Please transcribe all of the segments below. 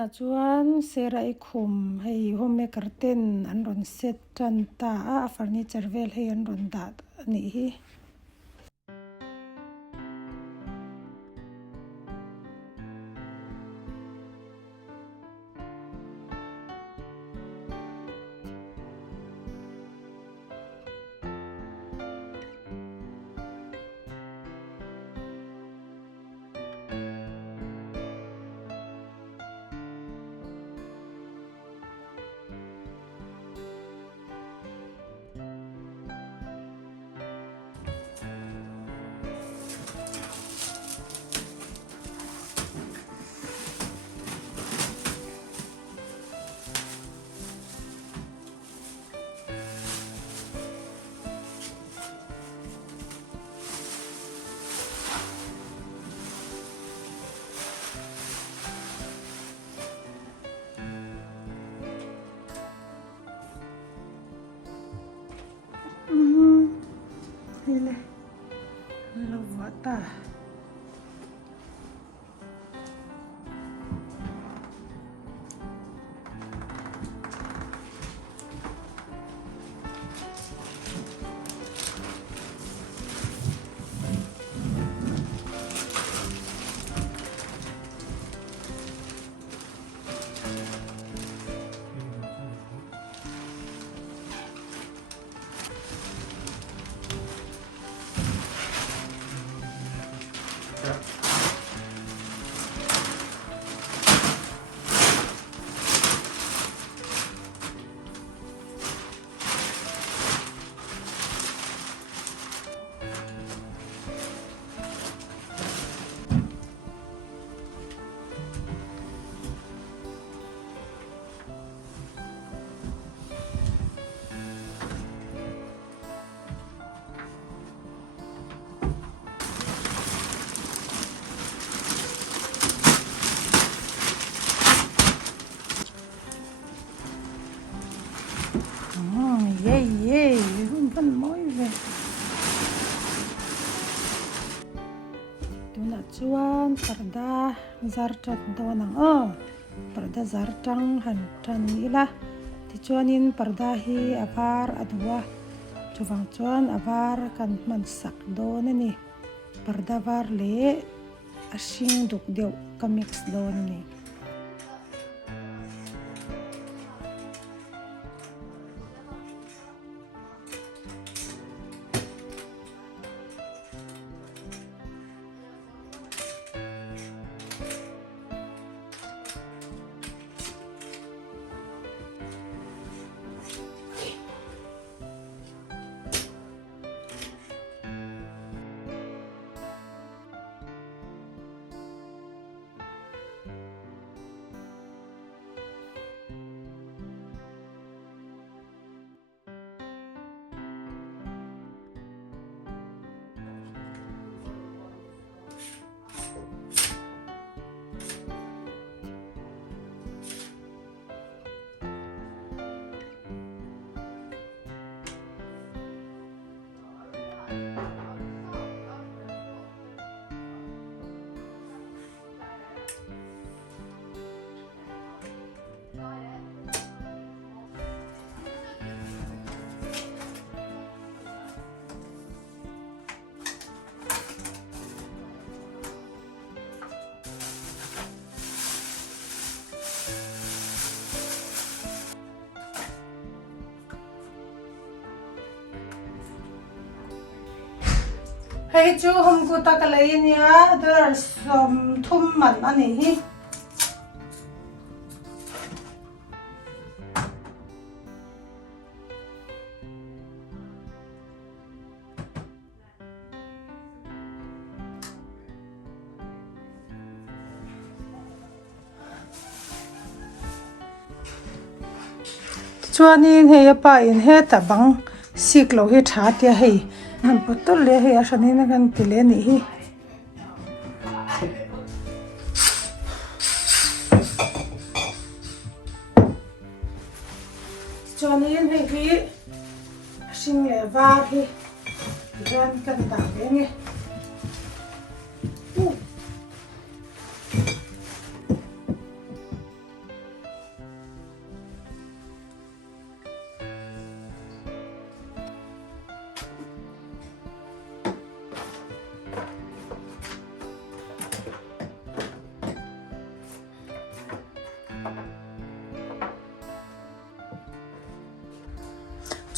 na chuan sera I khum hei home curtain an ron set tan ta a furniture vel hei an ron dah ani hi Hele lavata yay van moi ve tuna chuan parda zartat dawnang parda zartang han tan ila ti chuanin parda hi avar adwa chuwang chuan avar kan man sak don ani parda var le a hring duk deuh ka mix don ani hei chu hum ku ta kalai nia dar som thum man ani hi chuanin hei apa in he ta bang sik lo hi tha tia hei han potol le hei a shanin kan tile ni hi chuanin hei hi hring le var hi ran kan ta ve nge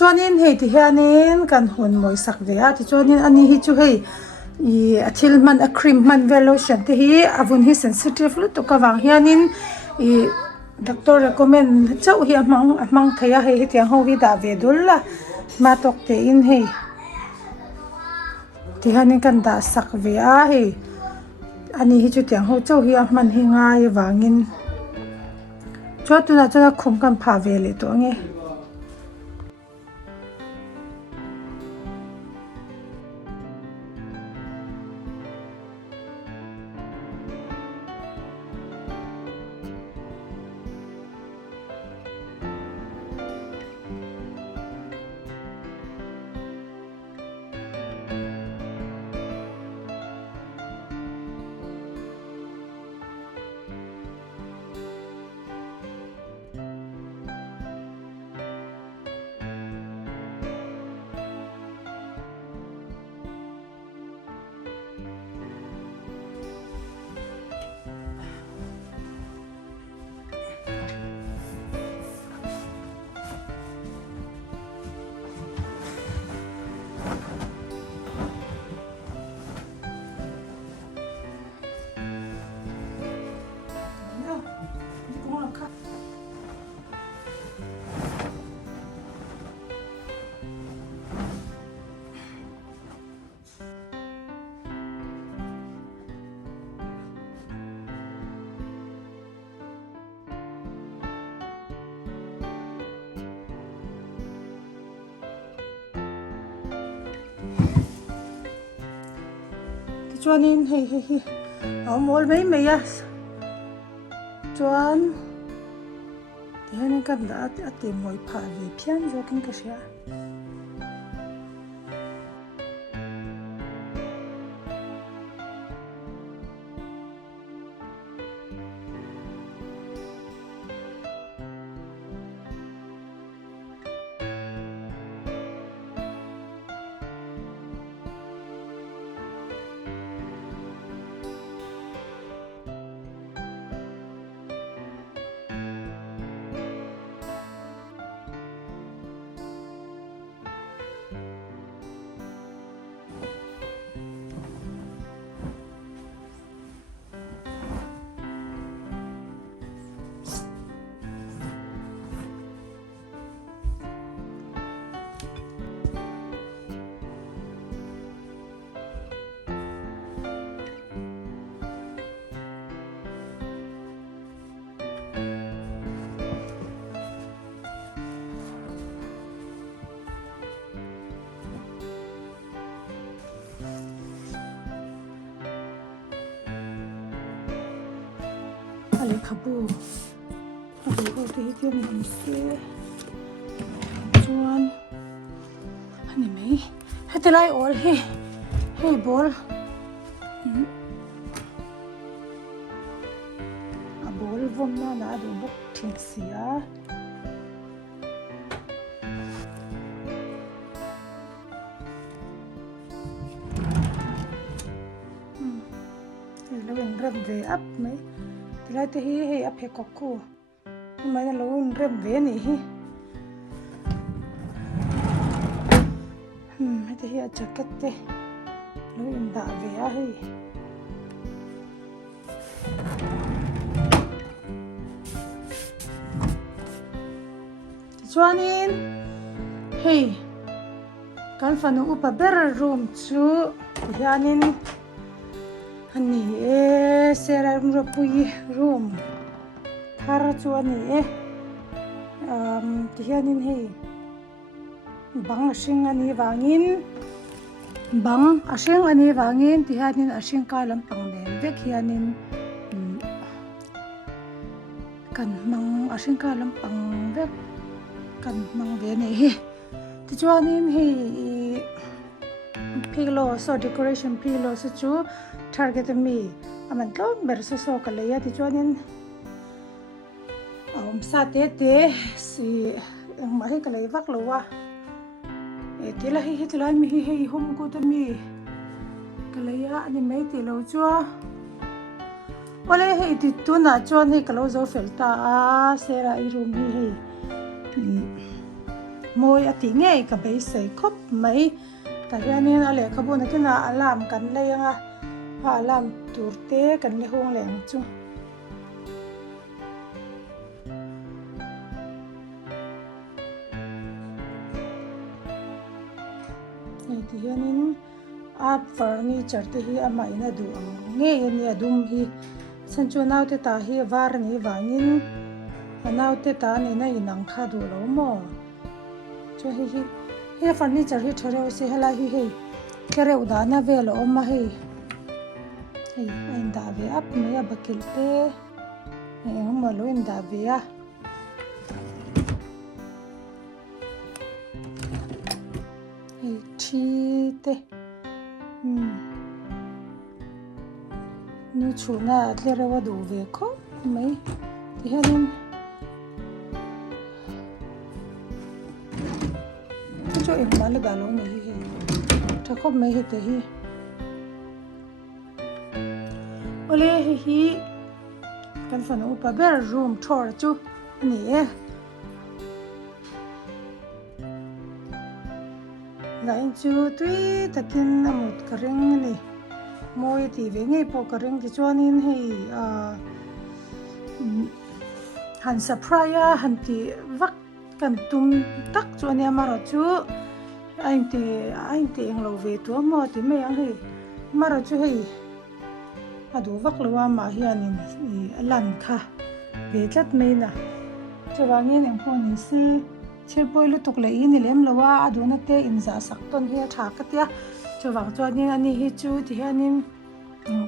chuanin hei ti hianin kan hun moi sak ve a ti chuanin ani hi chu hei I athil man a cream man ve lotion te hi avun hi sensitive lu to ka wang hianin I doctor recommend chau hi amang thaya hei tiang ho hi da ve dul la ma tok te in hei ti hianin kan da sak ve a hei ani hi chu tiang ho chau hi a man hi ngai wangin chuatuna chana khum kan pha ve le to nge chuanin hei mol mai mai a chuan ti hianin kan da ati moi pha ve phian zokin ka sia ale khabu ho te hi tiam nam se chuan ani mai hetilai or hi hei bol a bol vom na do bok thing sia lovin rem ve up mai tilai te hi hei a phek ko mai na lovin rem ve ni hi te hi a jacket te lovin da ve a hei chuanin hei kan fanu upa ber room chu hianin ani sera rapui room thar chu ani hianin hei bang asing ani wangin bang asing ani wangin hianin asing ka lampang nen vek hianin kan mang asing ka lampang vek kan mang ve nei hi ti chuanin hei pillow so decoration pillow so chu target me aman tlom ber so kalaya ti chuanin sa te si ma hi kalai vak lowa tila hi tila mi hi hum ko ta mi kalaya ani mai ti lo chua ole hei ti tu na chuan hei kalo zo felta a sera I room hi hei môi ati nghe cả bấy sấy khóc mấy tại vì anh ale khabu na kina alam kan leanga ha alam turte kan le hong leng chu ni ti hianin a furniture te hi amai na du ang nge ni adum hi sanchu nau te ta hi var ni wangin anau te ta ni na inang kha du lo mo chu hi furniture hi thore se hala hi he kere udana ve lo ma he hey in da ve ap me ya bakil te ma lo in da ve ya hey chi te nu chuna atlere wa du ve ko mai ti hanin cho em mal galo ne hi tha khop mai he te hi ole hi kan fana upa ber room tour chu ani lain chu tui takin amut karing ni moi ti ve ngai po karing ti chuanin hei han surprise han ti vak kan tum tak chuan ya maro chu anh ti eng lo ve tu mo ti me ang hei maro chu hei adu vak lawa ma hianin alan kha ve tlat me na chawangin eng ho ni se chirpoi lu tuk le in lem lawa aduna te in za sak ton he tha ka tia chawang chuanin ani hi chu ti hianin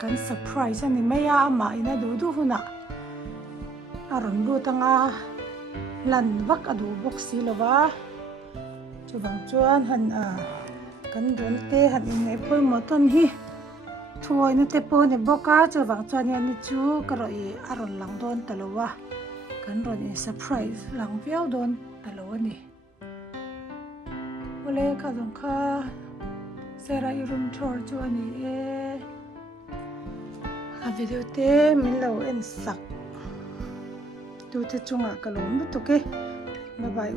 kan surprise ani meya ama ina du huna aron bu tanga lan vak adu box si lawa chawang chuan han kan don te han in nei poi mo ton hi thuai na te po ne boka chawang chuan ani chu karoi aron lang don talowa kan ron in surprise lang viau don talo ani ole ka dong kha sera I room tour chu ani a video te min lo en sak tu te chunga kalom tu ke bye bye